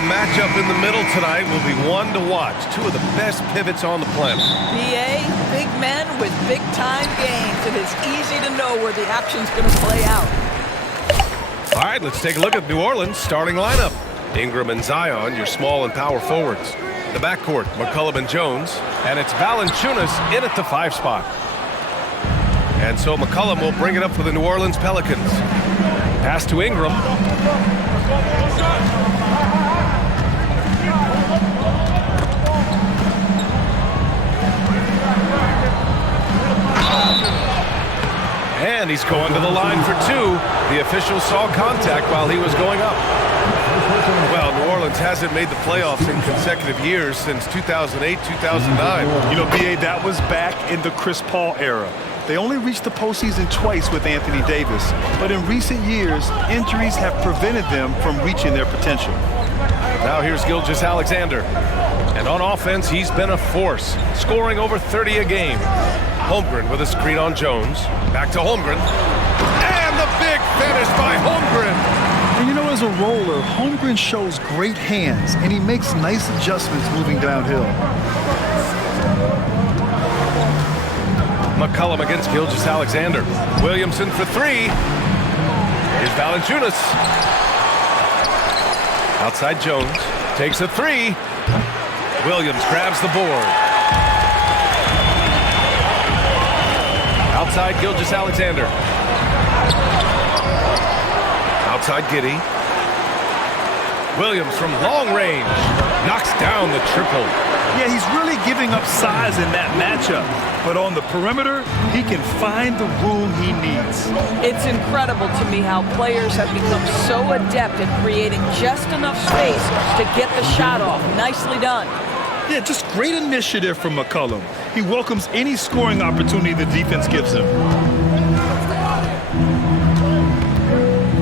a matchup in the middle tonight will be one to watch. Two of the best pivots on the planet. PA, big men with big-time games. It is easy to know where the action's going to play out. All right, let's take a look at New Orleans' starting lineup. Ingram and Zion, your small and power forwards. The backcourt, McCollum and Jones. And it's Valanciunas in at the 5 spot. And so McCollum will bring it up for the New Orleans Pelicans. Pass to Ingram. And he's going to the line for 2. The official saw contact while he was going up. Well, New Orleans hasn't made the playoffs in consecutive years since 2008, 2009. You know, B.A., that was back in the Chris Paul era. They only reached the postseason twice with Anthony Davis, but in recent years, injuries have prevented them from reaching their potential. Now here's Gilgeous-Alexander. And on offense, he's been a force, scoring over 30 a game. Holmgren with a screen on Jones. Back to Holmgren. And the big finish by Holmgren. And you know, as a roller, Holmgren shows great hands, and he makes nice adjustments moving downhill. McCollum against Gilgeous-Alexander. Williamson for 3. Here's Valanciunas. Outside Jones. Takes a 3. Williams grabs the board. Outside Gilgeous-Alexander. Outside Giddey. Williams from long range knocks down the triple. Yeah, he's really giving up size in that matchup. But on the perimeter, he can find the room he needs. It's incredible to me how players have become so adept at creating just enough space to get the shot off. Nicely done. Yeah, just great initiative from McCollum. He welcomes any scoring opportunity the defense gives him.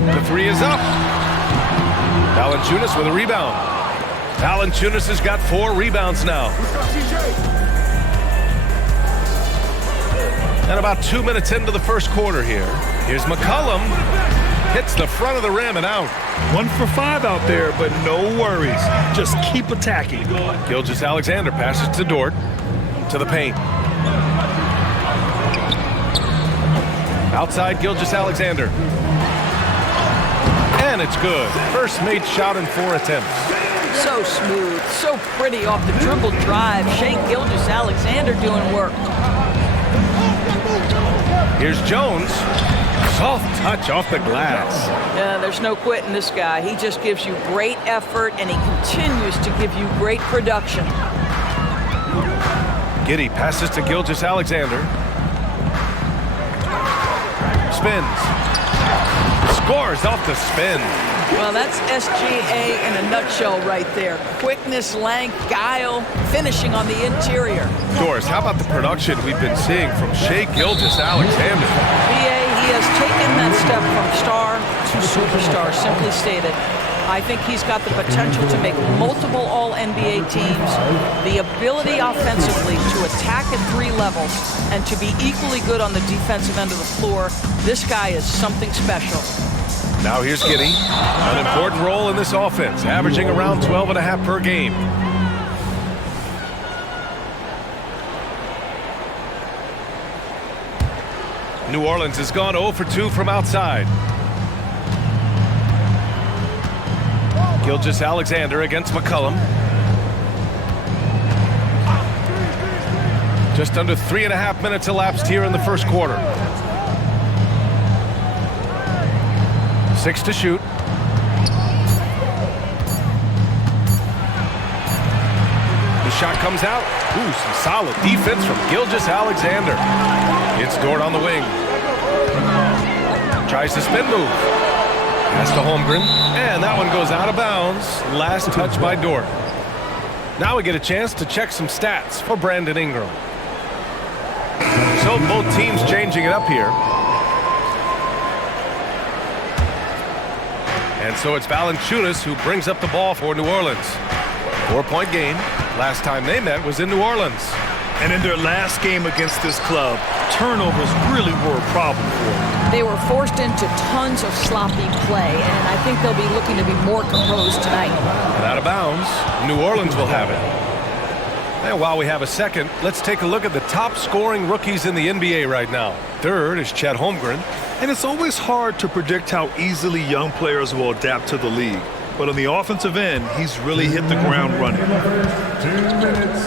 The 3 is up. Valanciunas with a rebound. Valanciunas has got 4 rebounds now. And about 2 minutes into the first quarter here. Here's McCollum. Hits the front of the rim and out. 1 for 5 out there, but no worries. Just keep attacking. Gilgeous-Alexander passes to Dort. To the paint. Outside Gilgeous-Alexander. And it's good. First made shot in 4 attempts. So smooth, so pretty off the dribble drive. Shea Gilgeous-Alexander doing work. Here's Jones. Soft touch off the glass. Yeah, there's no quitting this guy. He just gives you great effort, and he continues to give you great production. Giddey passes to Gilgeous-Alexander. Spins. Scores off the spin. Well, that's SGA in a nutshell right there. Quickness, length, guile, finishing on the interior. Doris, how about the production we've been seeing from Shea Gilgeous-Alexander? BA, he has taken that step from star to superstar, simply stated. I think he's got the potential to make multiple All-NBA teams, the ability offensively to attack at 3 levels, and to be equally good on the defensive end of the floor. This guy is something special. Now here's Giddey. An important role in this offense, averaging around 12.5 per game. New Orleans has gone 0 for 2 from outside. Gilgeous-Alexander against McCollum. Just under 3.5 minutes elapsed here in the first quarter. 6 to shoot. The shot comes out. Ooh, some solid defense from Gilgeous-Alexander. It's Dort on the wing. Tries to spin move. Pass to Holmgren. And that one goes out of bounds. Last touch by Dort. Now we get a chance to check some stats for Brandon Ingram. So both teams changing it up here. And so it's Valanciunas who brings up the ball for New Orleans. 4-point game. Last time they met was in New Orleans. And in their last game against this club, turnovers really were a problem for them. They were forced into tons of sloppy play, and I think they'll be looking to be more composed tonight. And out of bounds, New Orleans will have it. And while we have a second, let's take a look at the top scoring rookies in the NBA right now. Third is Chet Holmgren. And it's always hard to predict how easily young players will adapt to the league. But on the offensive end, he's really hit the ground running. 2 minutes.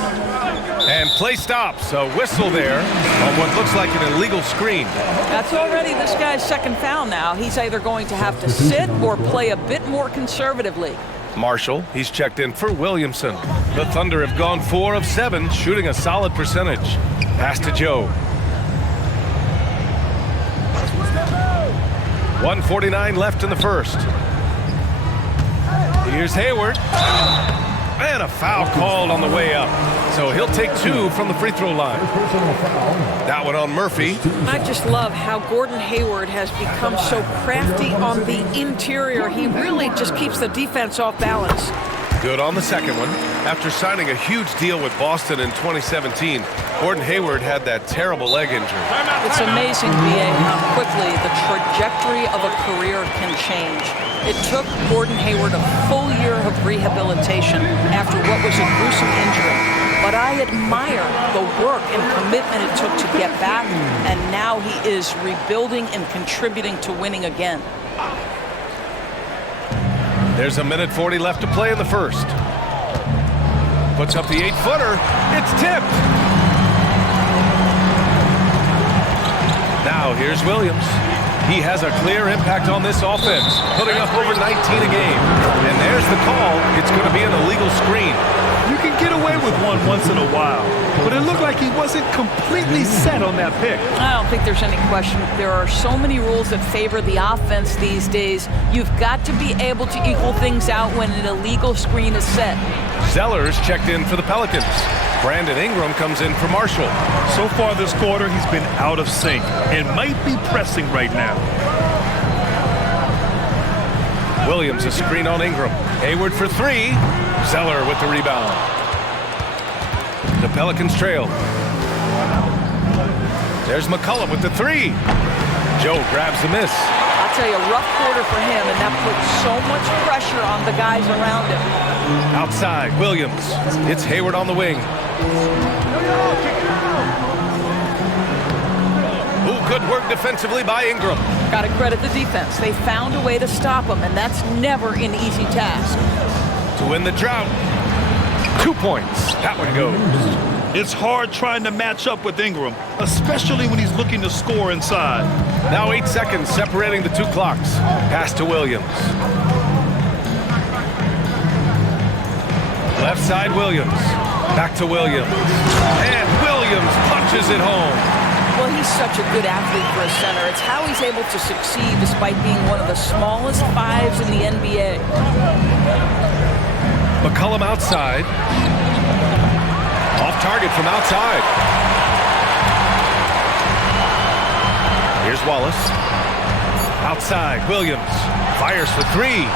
And play stops. A whistle there on what looks like an illegal screen. That's already this guy's second foul now. He's either going to have to sit or play a bit more conservatively. Marshall, he's checked in for Williamson. The Thunder have gone 4 of 7, shooting a solid percentage. Pass to Joe. 1:49 left in the first. Here's Hayward. And a foul called on the way up. So he'll take 2 from the free throw line. That one on Murphy. I just love how Gordon Hayward has become so crafty on the interior. He really just keeps the defense off balance. Good on the second one. After signing a huge deal with Boston in 2017, Gordon Hayward had that terrible leg injury. It's amazing, B.A., how quickly the trajectory of a career can change. It took Gordon Hayward a full year of rehabilitation after what was a gruesome injury. But I admire the work and commitment it took to get back, and now he is rebuilding and contributing to winning again. There's a minute 40 left to play in the first. Puts up the 8-footer. It's tipped. Now here's Williams. He has a clear impact on this offense, putting up over 19 a game. And there's the call. It's going to be an illegal screen. You can get away with one once in a while, but it looked like he wasn't completely set on that pick. I don't think there's any question. There are so many rules that favor the offense these days. You've got to be able to equal things out when an illegal screen is set. Zellers checked in for the Pelicans. Brandon Ingram comes in for Marshall. So far this quarter, he's been out of sync and might be pressing right now. Williams a screen on Ingram. Hayward for 3. Zeller with the rebound. The Pelicans trail. There's McCullough with the 3. Joe grabs the miss. I'll tell you, a rough quarter for him, and that puts so much pressure on the guys around him. Outside, Williams. It's Hayward on the wing. Ooh, good work defensively by Ingram. Got to credit the defense. They found a way to stop him, and that's never an easy task. To win the drought. 2 points. That one goes. It's hard trying to match up with Ingram, especially when he's looking to score inside. Now 8 seconds separating the 2 clocks. Pass to Williams. Left side, Williams. Back to Williams. And Williams punches it home. Well, he's such a good athlete for a center. It's how he's able to succeed despite being one of the smallest 5s in the NBA. McCullum outside. Off target from outside. Here's Wallace. Outside, Williams. Fires for 3.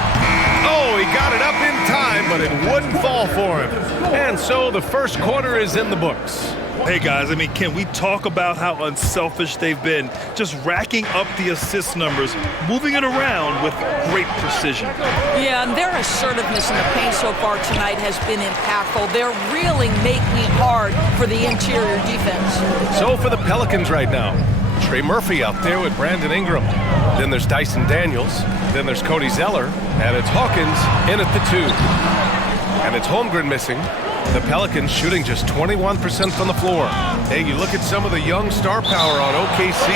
Oh, he got it up in time, but it wouldn't fall for him. And so the first quarter is in the books. Hey, guys, I mean, can we talk about how unselfish they've been? Just racking up the assist numbers, moving it around with great precision. Yeah, and their assertiveness in the paint so far tonight has been impactful. They're really making it hard for the interior defense. So for the Pelicans right now, Trey Murphy out there with Brandon Ingram. Then there's Dyson Daniels. Then there's Cody Zeller. And it's Hawkins in at the 2. And it's Holmgren missing. The Pelicans shooting just 21% from the floor. Hey, you look at some of the young star power on OKC.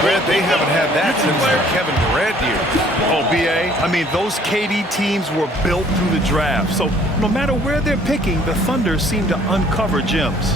Grant, they haven't had that since the Kevin Durant years. Oh, B.A., I mean, those KD teams were built through the draft. So no matter where they're picking, the Thunder seem to uncover gems.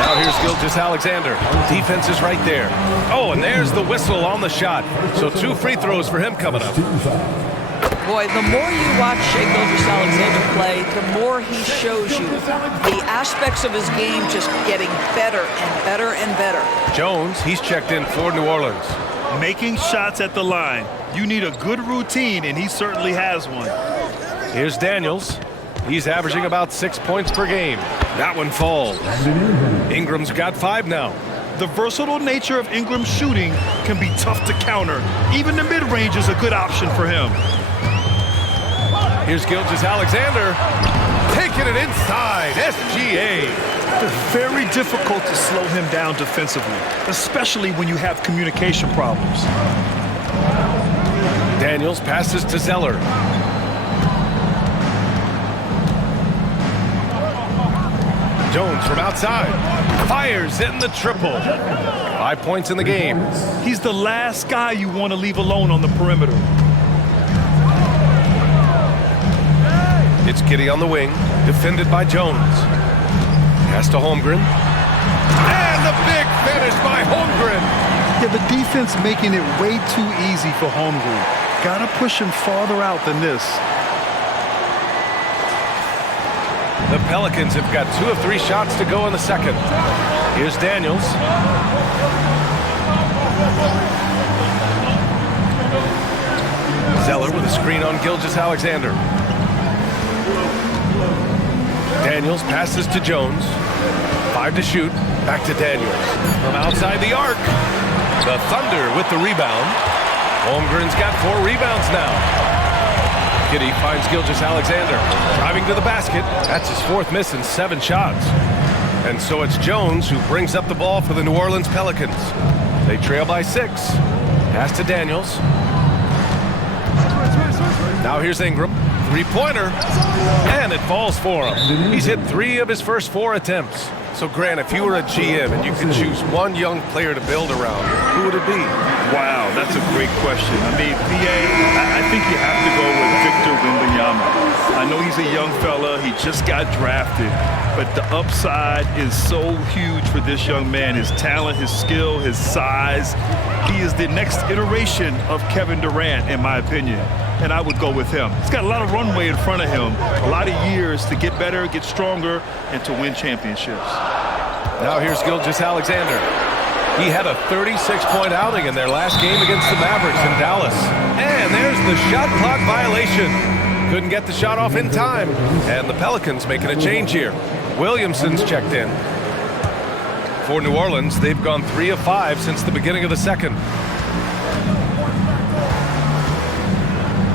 Now here's Gilgeous-Alexander. Defense is right there. Oh, and there's the whistle on the shot. So 2 free throws for him coming up. Boy, the more you watch Shai Gilgeous-Alexander play, the more he shows you the aspects of his game just getting better and better and better. Jones, he's checked in for New Orleans. Making shots at the line. You need a good routine, and he certainly has one. Here's Daniels. He's averaging about 6 points per game. That one falls. Ingram's got 5 now. The versatile nature of Ingram's shooting can be tough to counter. Even the mid-range is a good option for him. Here's Gilgeous-Alexander. Taking it inside. SGA. It's very difficult to slow him down defensively, especially when you have communication problems. Daniels passes to Zeller. Jones from outside. Fires in the triple. 5 points in the game. He's the last guy you want to leave alone on the perimeter. It's Giddey on the wing, defended by Jones. Pass to Holmgren. And the big finish by Holmgren. Yeah, the defense making it way too easy for Holmgren. Gotta push him farther out than this. The Pelicans have got 2 of 3 shots to go in the second. Here's Daniels. Zeller with a screen on Gilgeous-Alexander. Daniels passes to Jones. 5 to shoot. Back to Daniels. From outside the arc. The Thunder with the rebound. Holmgren's got 4 rebounds now. Giddey finds Gilgeous-Alexander. Driving to the basket. That's his 4th miss in 7 shots. And so it's Jones who brings up the ball for the New Orleans Pelicans. They trail by 6. Pass to Daniels. Now here's Ingram. 3-pointer. And it falls for him. He's hit 3 of his first 4 attempts. So, Grant, if you were a GM and you could choose one young player to build around, who would it be? Wow, that's a great question. I mean, I think you have to go with Victor Wembanyama. I know he's a young fella. He just got drafted. But the upside is so huge for this young man. His talent, his skill, his size. He is the next iteration of Kevin Durant, in my opinion. And I would go with him. He's got a lot of runway in front of him, a lot of years to get better, get stronger, and to win championships. Now here's Gilgeous-Alexander. He had a 36-point outing in their last game against the Mavericks in Dallas. And there's the shot clock violation. Couldn't get the shot off in time. And the Pelicans making a change here. Williamson's checked in. For New Orleans, they've gone 3 of 5 since the beginning of the second.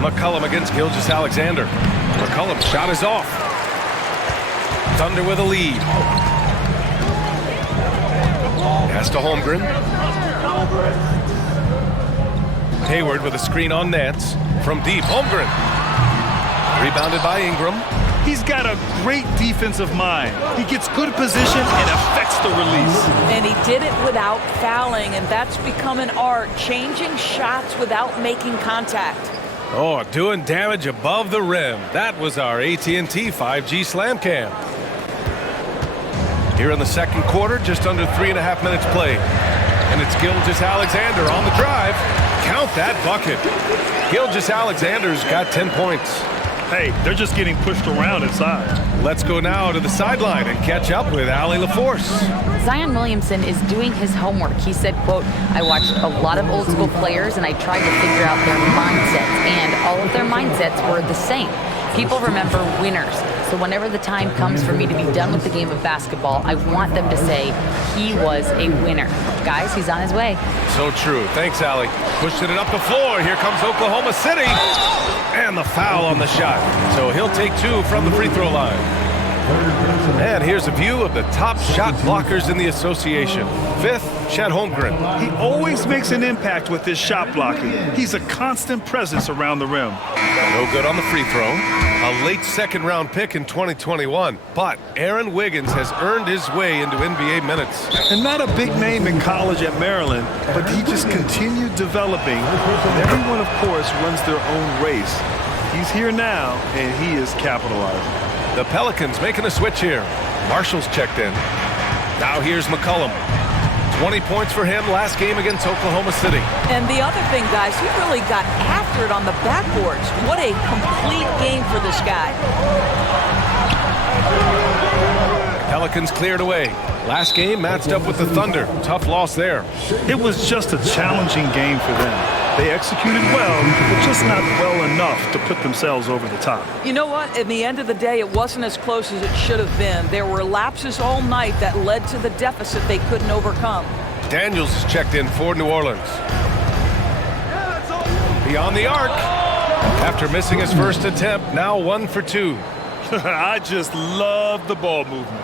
McCollum against Gilgeous-Alexander. McCollum's shot is off. Thunder with a lead. Pass to Holmgren. Hayward with a screen on Nance. From deep, Holmgren. Rebounded by Ingram. He's got a great defensive mind. He gets good position and affects the release. And he did it without fouling, and that's become an art, changing shots without making contact. Oh, doing damage above the rim. That was our AT&T 5G Slam Cam. Here in the second quarter, just under 3.5 minutes played. And it's Gilgeous-Alexander on the drive. Count that bucket. Gilgeous-Alexander's got 10 points. Hey, they're just getting pushed around inside. Let's go now to the sideline and catch up with Allie LaForce. Zion Williamson is doing his homework. He said, quote, "I watched a lot of old school players and I tried to figure out their mindsets, and all of their mindsets were the same. People remember winners. So whenever the time comes for me to be done with the game of basketball, I want them to say he was a winner." Guys, he's on his way. So true. Thanks, Allie. Pushing it up the floor. Here comes Oklahoma City. And the foul on the shot. So he'll take 2 from the free throw line. And here's a view of the top shot blockers in the association. 5th, Chet Holmgren. He always makes an impact with his shot blocking. He's a constant presence around the rim. No good on the free throw. A late second-round pick in 2021. But Aaron Wiggins has earned his way into NBA minutes. And not a big name in college at Maryland, but he just continued developing. And everyone, of course, runs their own race. He's here now, and he is capitalizing. The Pelicans making a switch here. Marshall's checked in. Now here's McCollum. 20 points for him last game against Oklahoma City. And the other thing, guys, he really got after it on the backboards. What a complete game for this guy. Pelicans cleared away. Last game matched up with the Thunder. Tough loss there. It was just a challenging game for them. They executed well, but just not well enough to put themselves over the top. You know what? In the end of the day, it wasn't as close as it should have been. There were lapses all night that led to the deficit they couldn't overcome. Daniels is checked in for New Orleans. Beyond the arc. After missing his first attempt, now 1 for 2. I just love the ball movement.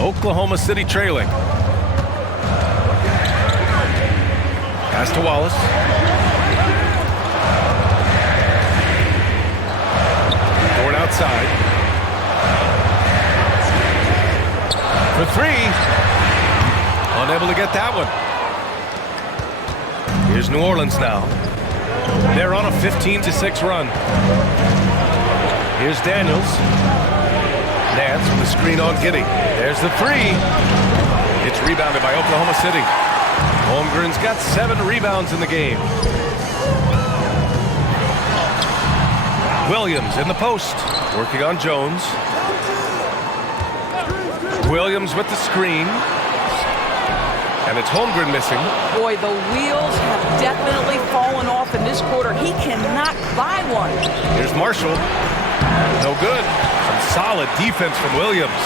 Oklahoma City trailing. Pass to Wallace. Dort outside. For 3. Unable to get that one. Here's New Orleans now. They're on a 15-6 run. Here's Daniels. Nance with the screen on Giddey. There's the 3. It's rebounded by Oklahoma City. Holmgren's got 7 rebounds in the game. Williams in the post, working on Jones. Williams with the screen. And it's Holmgren missing. Boy, the wheels have definitely fallen off in this quarter. He cannot buy one. Here's Marshall. No good. Some solid defense from Williams.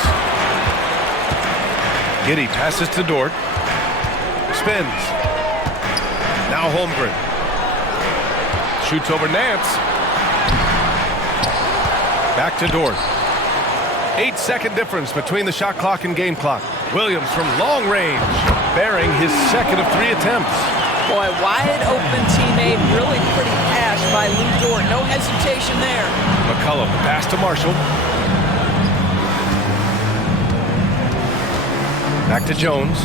Giddey passes to Dort. Spins. Now Holmgren. Shoots over Nance. Back to Dort. 8-second difference between the shot clock and game clock. Williams from long range, bearing his second of 3 attempts. Boy, wide open teammate, really pretty pass by Lou Dort. No hesitation there. McCollum, pass to Marshall. Back to Jones.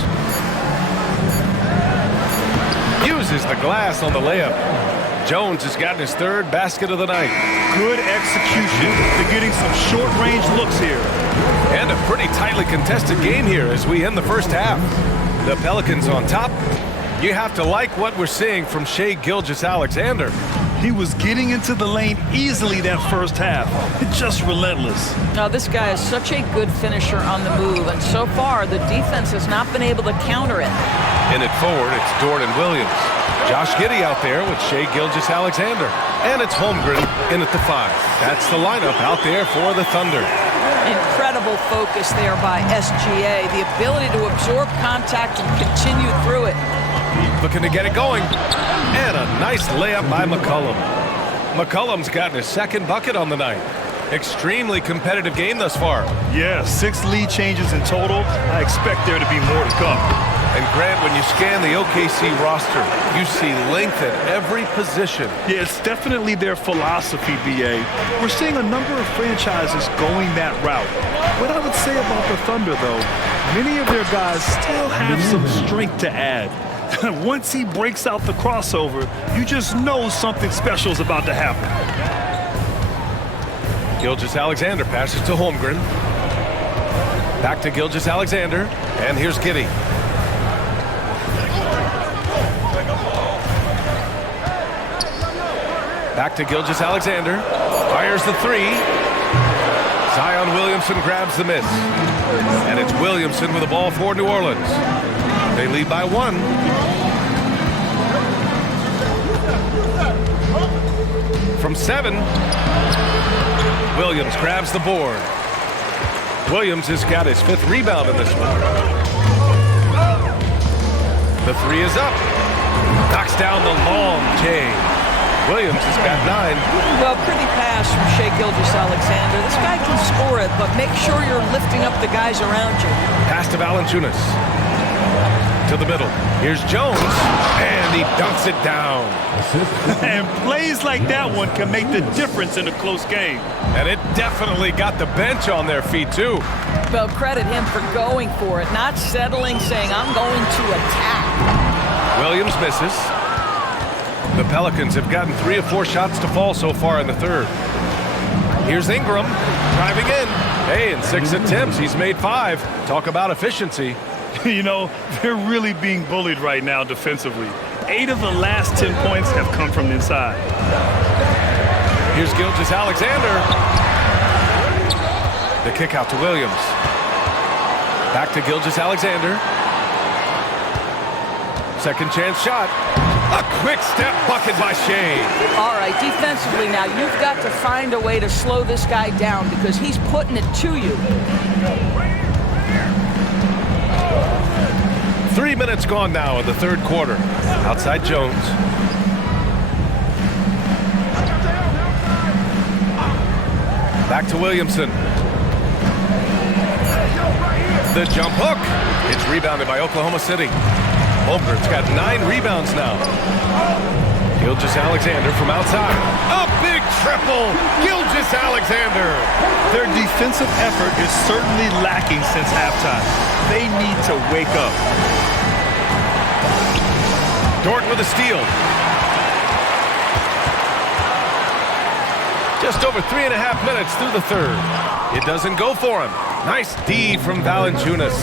Uses the glass on the layup. Jones has gotten his 3rd basket of the night. Good execution. They're getting some short-range looks here. And a pretty tightly contested game here as we end the first half. The Pelicans on top. You have to like what we're seeing from Shai Gilgeous-Alexander. He was getting into the lane easily that first half. Just relentless. Now, this guy is such a good finisher on the move, and so far the defense has not been able to counter it. In it forward, it's Dort and Williams. Josh Giddey out there with Shai Gilgeous-Alexander. And it's Holmgren in at the 5. That's the lineup out there for the Thunder. Incredible focus there by SGA. The ability to absorb contact and continue through it. Looking to get it going. And a nice layup by McCollum. McCollum's gotten his 2nd bucket on the night. Extremely competitive game thus far. Yeah, 6 lead changes in total. I expect there to be more to come. And Grant, when you scan the OKC roster, you see length at every position. Yeah, it's definitely their philosophy, BA. We're seeing a number of franchises going that route. What I would say about the Thunder, though, many of their guys still have some strength to add. Once he breaks out the crossover, you just know something special is about to happen. Gilgeous-Alexander passes to Holmgren. Back to Gilgeous-Alexander. And here's Giddey. Back to Gilgeous-Alexander. Fires the 3. Zion Williamson grabs the miss. And it's Williamson with the ball for New Orleans. They lead by 1. From 7. Williams grabs the board. Williams has got his 5th rebound in this one. The 3 is up. Knocks down the long J. Williams has got 9. Well, pretty pass from Shai Gilgeous-Alexander. This guy can score it, but make sure you're lifting up the guys around you. Pass to Valanciunas. To the middle. Here's Jones, and he dunks it down. And plays like that one can make the difference in a close game. And it definitely got the bench on their feet, too. Well, credit him for going for it, not settling, saying, I'm going to attack. Williams misses. The Pelicans have gotten 3 of 4 shots to fall so far in the 3rd. Here's Ingram driving in. Hey, in 6 attempts, he's made 5. Talk about efficiency. You know, they're really being bullied right now defensively. 8 of the last 10 points have come from inside. Here's Gilgeous-Alexander. The kick out to Williams. Back to Gilgeous Alexander. Second chance shot. A quick step bucket by Shea. All right, defensively now, you've got to find a way to slow this guy down because he's putting it to you. 3 minutes gone now in the third quarter. Outside Jones. Back to Williamson. The jump hook. It's rebounded by Oklahoma City. Holmgren's got 9 rebounds now. Gilgeous Alexander from outside. A big triple. Gilgeous Alexander. Their defensive effort is certainly lacking since halftime. They need to wake up. Dort with a steal. Just over 3.5 minutes through the third. It doesn't go for him. Nice D from Valanciunas.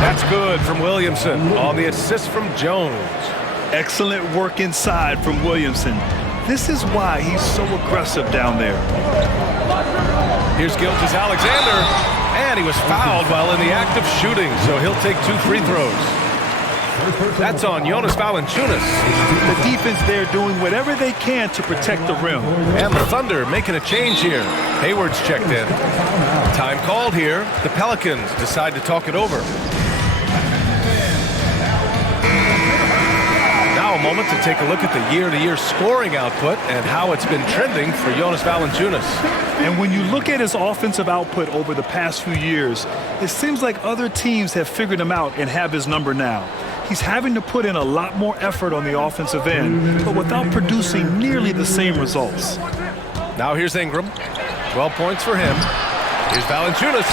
That's good from Williamson on the assist from Jones. Excellent work inside from Williamson. This is why he's so aggressive down there. Here's Gilgeous Alexander, and he was fouled while in the act of shooting, so he'll take 2 free throws. That's on Jonas Valanciunas. The defense there doing whatever they can to protect the rim. And the Thunder making a change here. Hayward's checked in. Time called here. The Pelicans decide to talk it over. Now a moment to take a look at the year-to-year scoring output and how it's been trending for Jonas Valanciunas. And when you look at his offensive output over the past few years, it seems like other teams have figured him out and have his number now. He's having to put in a lot more effort on the offensive end, but without producing nearly the same results. Now here's Ingram. 12 points for him. Here's Valanciunas.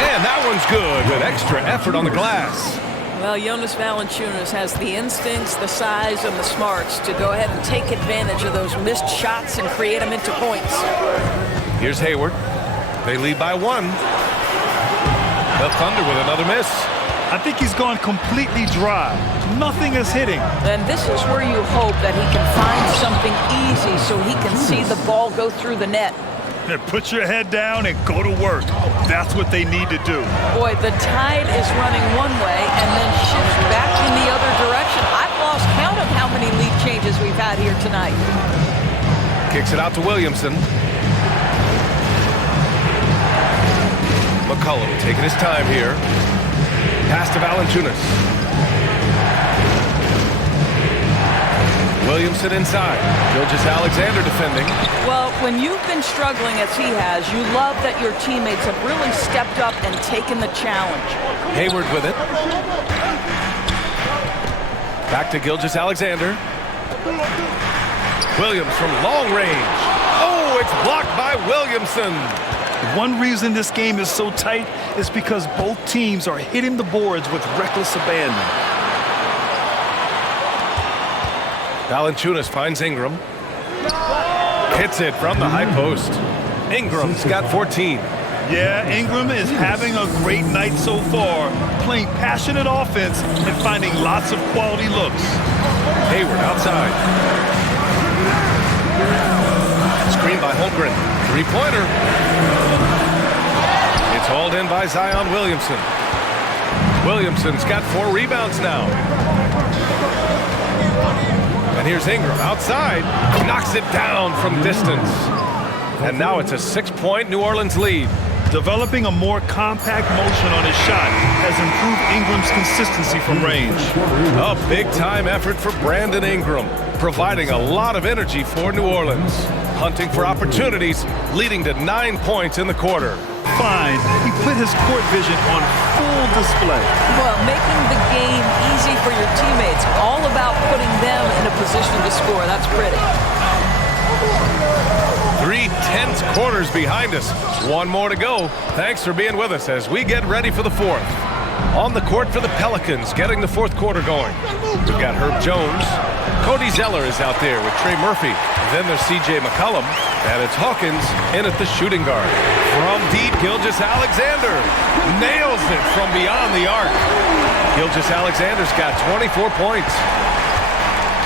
And that one's good with extra effort on the glass. Well, Jonas Valanciunas has the instincts, the size, and the smarts to go ahead and take advantage of those missed shots and create them into points. Here's Hayward. They lead by 1. The Thunder with another miss. I think he's gone completely dry. Nothing is hitting. And this is where you hope that he can find something easy so he can see the ball go through the net. Put your head down and go to work. That's what they need to do. Boy, the tide is running one way and then shifts back in the other direction. I've lost count of how many lead changes we've had here tonight. Kicks it out to Williamson. McCollum taking his time here. Pass to Valanciunas. Williamson inside. Gilgeous Alexander defending. Well, when you've been struggling as he has, you love that your teammates have really stepped up and taken the challenge. Hayward with it. Back to Gilgeous Alexander. Williams from long range. Oh, it's blocked by Williamson. One reason this game is so tight is because both teams are hitting the boards with reckless abandon. Valanciunas finds Ingram. Hits it from the high post. Ingram's got 14. Yeah, Ingram is having a great night so far, playing passionate offense and finding lots of quality looks. Hayward outside. Screen by Holmgren. Three-pointer. It's hauled in by Zion Williamson. Williamson's got 4 rebounds now. And here's Ingram outside. Knocks it down from distance. And now it's a 6-point New Orleans lead. Developing a more compact motion on his shot has improved Ingram's consistency from range. A big-time effort for Brandon Ingram, providing a lot of energy for New Orleans. Hunting for opportunities, leading to 9 points in the quarter. Fine, he put his court vision on full display. Well, making the game easy for your teammates, all about putting them in a position to score. That's pretty. 3 tense quarters behind us. 1 more to go. Thanks for being with us as we get ready for the 4th. On the court for the Pelicans, getting the 4th quarter going. We've got Herb Jones. Cody Zeller is out there with Trey Murphy. Then there's C.J. McCollum. And it's Hawkins in at the shooting guard. From deep, Gilgeous Alexander nails it from beyond the arc. Gilgeous Alexander's got 24 points.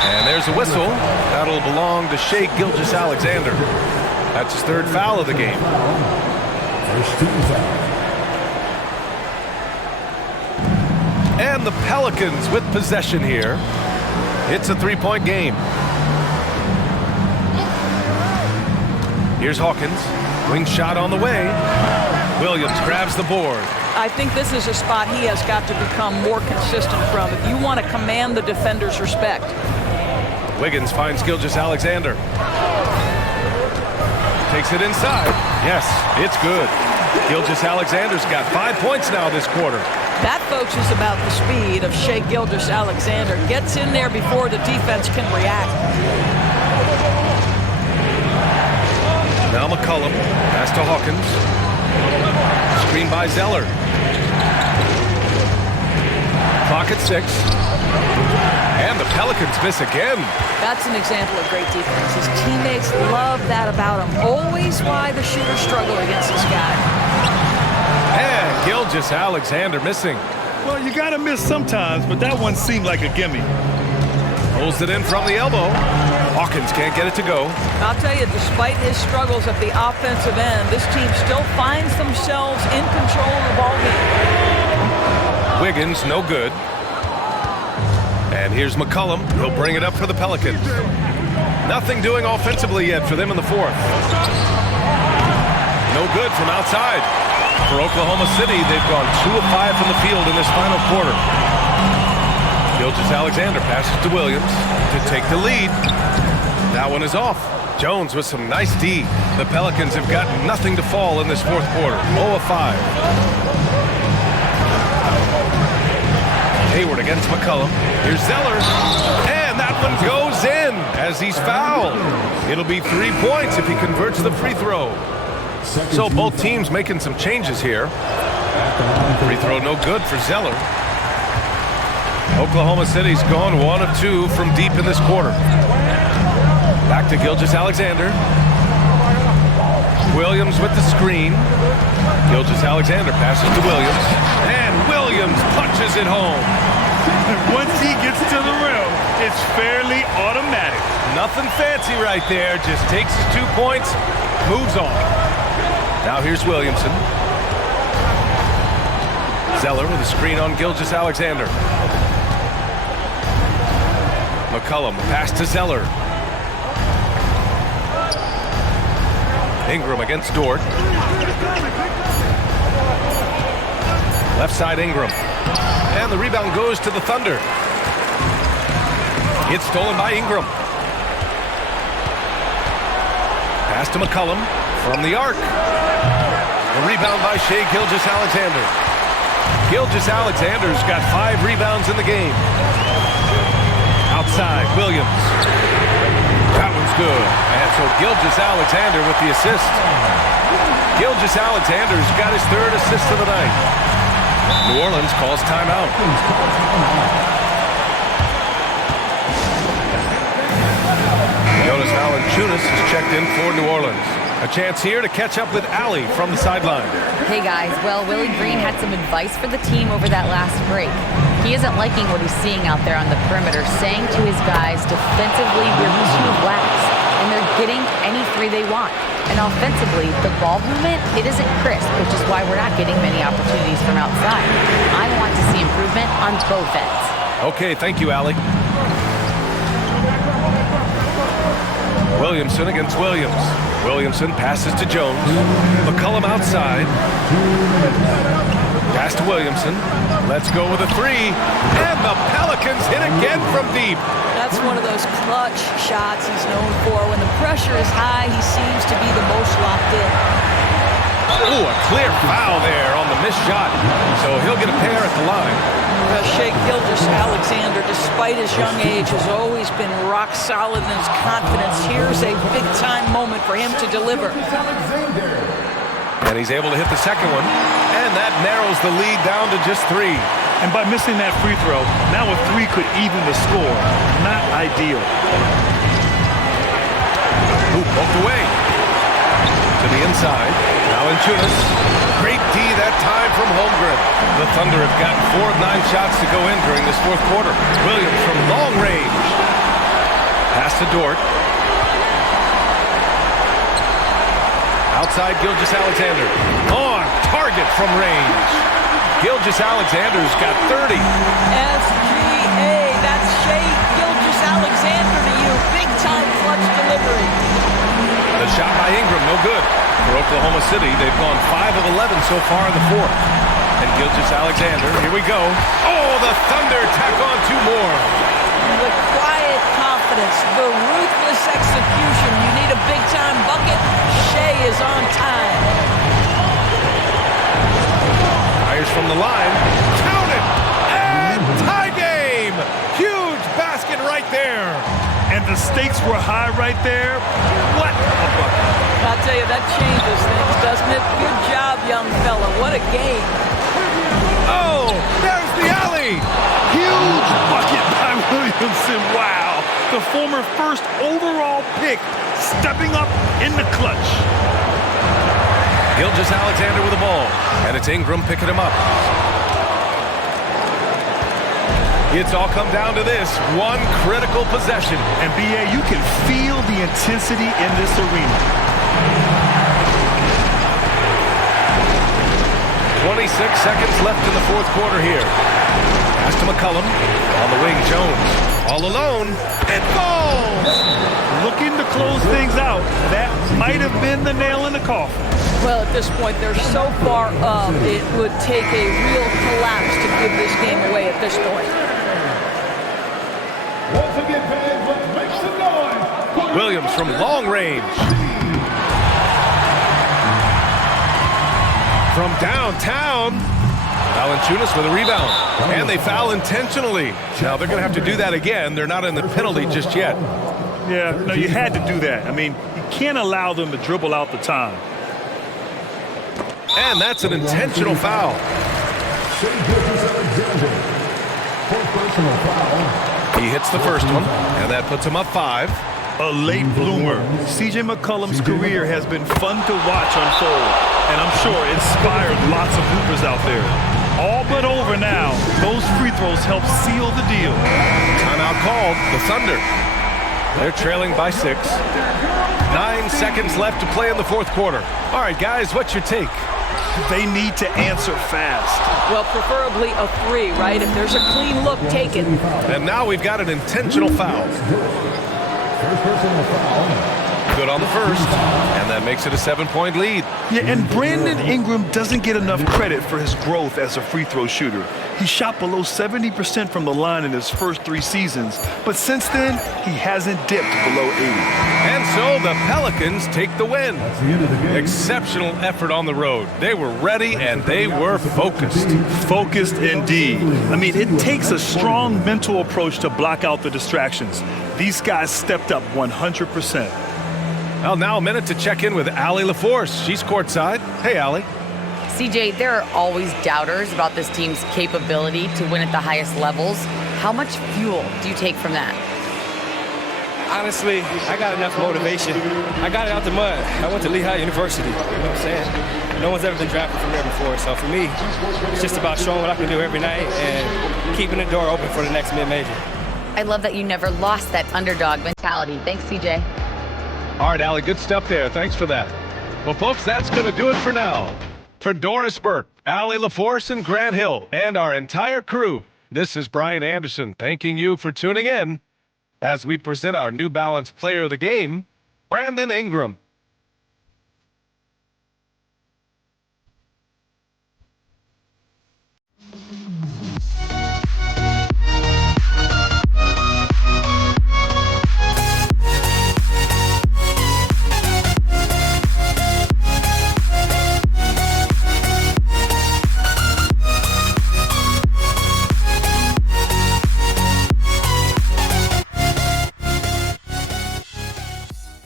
And there's a whistle. That'll belong to Shea Gilgeous Alexander. That's his 3rd foul of the game. First team foul. the Pelicans with possession here. It's a three-point game. Here's Hawkins. Wing shot on the way. Williams grabs the board. I think this is a spot he has got to become more consistent from if you want to command the defender's respect. Wiggins finds Gilgeous-Alexander. Takes it inside. Yes, it's good. Gilgeous-Alexander's got 5 points now this quarter. That, folks, is about the speed of Shai Gilgeous-Alexander. Gets in there before the defense can react. Now McCollum. Pass to Hawkins. Screen by Zeller. Clock at 6. And the Pelicans miss again. That's an example of great defense. His teammates love that about him. Always why the shooters struggle against this guy. And Gilgeous-Alexander missing. Well, you got to miss sometimes, but that one seemed like a gimme. Pulls it in from the elbow. Hawkins can't get it to go. I'll tell you, despite his struggles at the offensive end, this team still finds themselves in control of the ball game. Wiggins, no good. And here's McCollum. He'll bring it up for the Pelicans. Nothing doing offensively yet for them in the fourth. No good from outside. For Oklahoma City, they've gone 2 of 5 from the field in this final quarter. Gilgeous-Alexander passes to Williams to take the lead. That one is off. Jones with some nice D. The Pelicans have got nothing to fall in this fourth quarter. 0 of 5. Hayward against McCollum. Here's Zeller. And that one goes in as he's fouled. It'll be 3 points if he converts the free throw. So both teams making some changes here. Free throw no good for Zeller. Oklahoma City's gone 1 of 2 from deep in this quarter. Back to Gilgeous-Alexander. Williams with the screen. Gilgeous-Alexander passes to Williams. And Williams punches it home. Once he gets to the rim, it's fairly automatic. Nothing fancy right there. Just takes his 2 points, moves on. Now here's Williamson. Zeller with a screen on Gilgeous-Alexander. McCollum, pass to Zeller. Ingram against Dort. Left side Ingram. And the rebound goes to the Thunder. It's stolen by Ingram. Pass to McCollum from the arc. A rebound by Shai Gilgeous-Alexander. Gilgeous-Alexander's got 5 rebounds in the game. Outside, Williams. That one's good. And so Gilgeous-Alexander with the assist. Gilgeous-Alexander's got his 3rd assist of the night. New Orleans calls timeout. Jonas Valanciunas is checked in for New Orleans. A chance here to catch up with Allie from the sideline. Hey guys, well, Willie Green had some advice for the team over that last break. He isn't liking what he's seeing out there on the perimeter, saying to his guys, defensively, we're too lax, and they're getting any 3 they want. And offensively, the ball movement, it isn't crisp, which is why we're not getting many opportunities from outside. I want to see improvement on both ends. Okay, thank you, Allie. Williamson against Williams. Williamson passes to Jones. McCollum outside. Pass to Williamson. Let's go with a 3. And the Pelicans hit again from deep. That's one of those clutch shots he's known for. When the pressure is high, he seems to be the most locked in. Ooh, a clear foul there on the missed shot. So he'll get a pair at the line. Shai Gilgeous-Alexander, despite his young age, has always been rock solid in his confidence. Here's a big-time moment for him to deliver. And he's able to hit the second one. And that narrows the lead down to just 3. And by missing that free throw, now a 3 could even the score. Not ideal. Ooh, poked away. To the inside. Valanciunas. Great D that time from Holmgren. The Thunder have gotten 4 of 9 shots to go in during this fourth quarter. Williams from long range. Pass to Dort. Outside Gilgeous-Alexander. On target from range. Gilgeous Alexander's got 30. SGA, that's Shea Gilgeous-Alexander to you. Big-time clutch delivery. The shot by Ingram, no good. For Oklahoma City, they've gone 5 of 11 so far in the fourth. And Gilgeous-Alexander, here we go. Oh, the Thunder tack on 2 more. The quiet confidence, the ruthless execution. You need a big-time bucket. Shea is on time. Fires from the line. Count it! And tie game! Huge basket right there. And the stakes were high right there. What a bucket. I'll tell you, that changes things, doesn't it? Good job, young fella. What a game. Oh, there's the alley. Huge bucket by Williamson. Wow. The former first overall pick stepping up in the clutch. Gilgeous-Alexander with the ball. And it's Ingram picking him up. It's all come down to this one critical possession. And B.A., you can feel the intensity in this arena. 26 seconds left in the fourth quarter here. Pass to McCollum. On the wing, Jones. All alone. It falls! Looking to close things out. That might have been the nail in the coffin. Well, at this point, they're so far up, it would take a real collapse to give this game away at this point. Once again, fans, let's make some noise. Williams from long range. From downtown. Valanciunas with a rebound. And they foul intentionally. Now, they're going to have to do that again. They're not in the penalty just yet. Yeah, no, you had to do that. I mean, you can't allow them to dribble out the time. And that's an intentional foul. He hits the first one, and that puts him up 5. A late bloomer. C.J. McCollum's career has been fun to watch unfold, and I'm sure inspired lots of hoopers out there. All but over now. Those free throws help seal the deal. Timeout called. The Thunder. They're trailing by 6. 9 seconds left to play in the fourth quarter. All right, guys, what's your take? They need to answer fast. Well, preferably a 3, right? If there's a clean look, take it. And now we've got an intentional foul. Good on the first, and that makes it a 7-point lead. Yeah, and Brandon Ingram doesn't get enough credit for his growth as a free throw shooter. He shot below 70% from the line in his first 3 seasons, but since then, he hasn't dipped below 80. And so the Pelicans take the win. Exceptional effort on the road. They were ready and they were focused. Focused indeed. I mean, it takes a strong mental approach to block out the distractions. These guys stepped up 100%. Well, now a minute to check in with Allie LaForce. She's courtside. Hey, Allie. CJ, there are always doubters about this team's capability to win at the highest levels. How much fuel do you take from that? Honestly, I got enough motivation. I got it out the mud. I went to Lehigh University. You know what I'm saying? No one's ever been drafted from there before. So for me, it's just about showing what I can do every night and keeping the door open for the next mid-major. I love that you never lost that underdog mentality. Thanks, CJ. All right, Allie, good stuff there. Thanks for that. Well, folks, that's going to do it for now. For Doris Burke, Allie LaForce, and Grant Hill, and our entire crew, this is Brian Anderson thanking you for tuning in as we present our New Balance Player of the Game, Brandon Ingram.